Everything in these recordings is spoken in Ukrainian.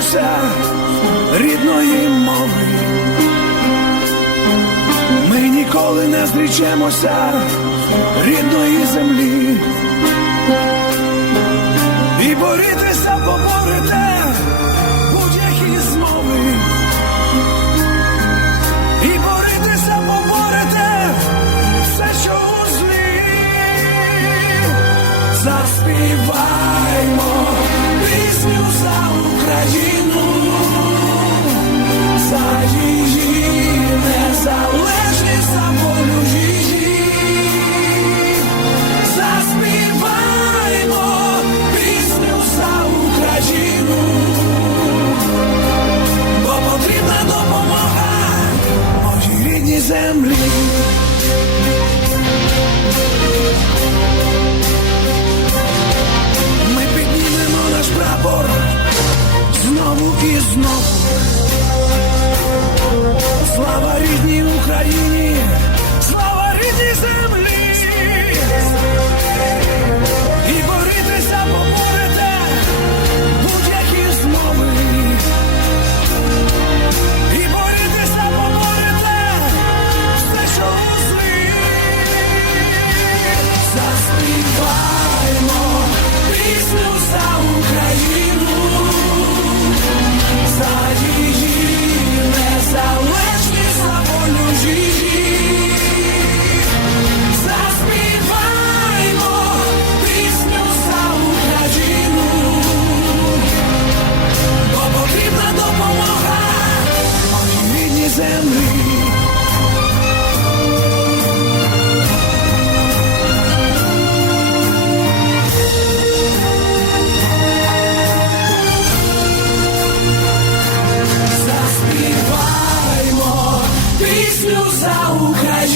боюся рідної мови, ми ніколи не зрічемося рідної землі і боріти.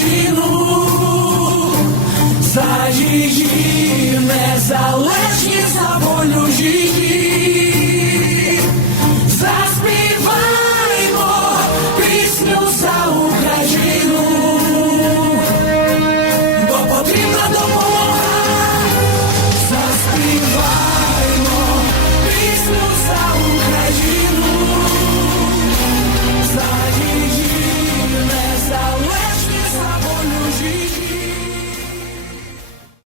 ціну за її незалежність за волю жінки.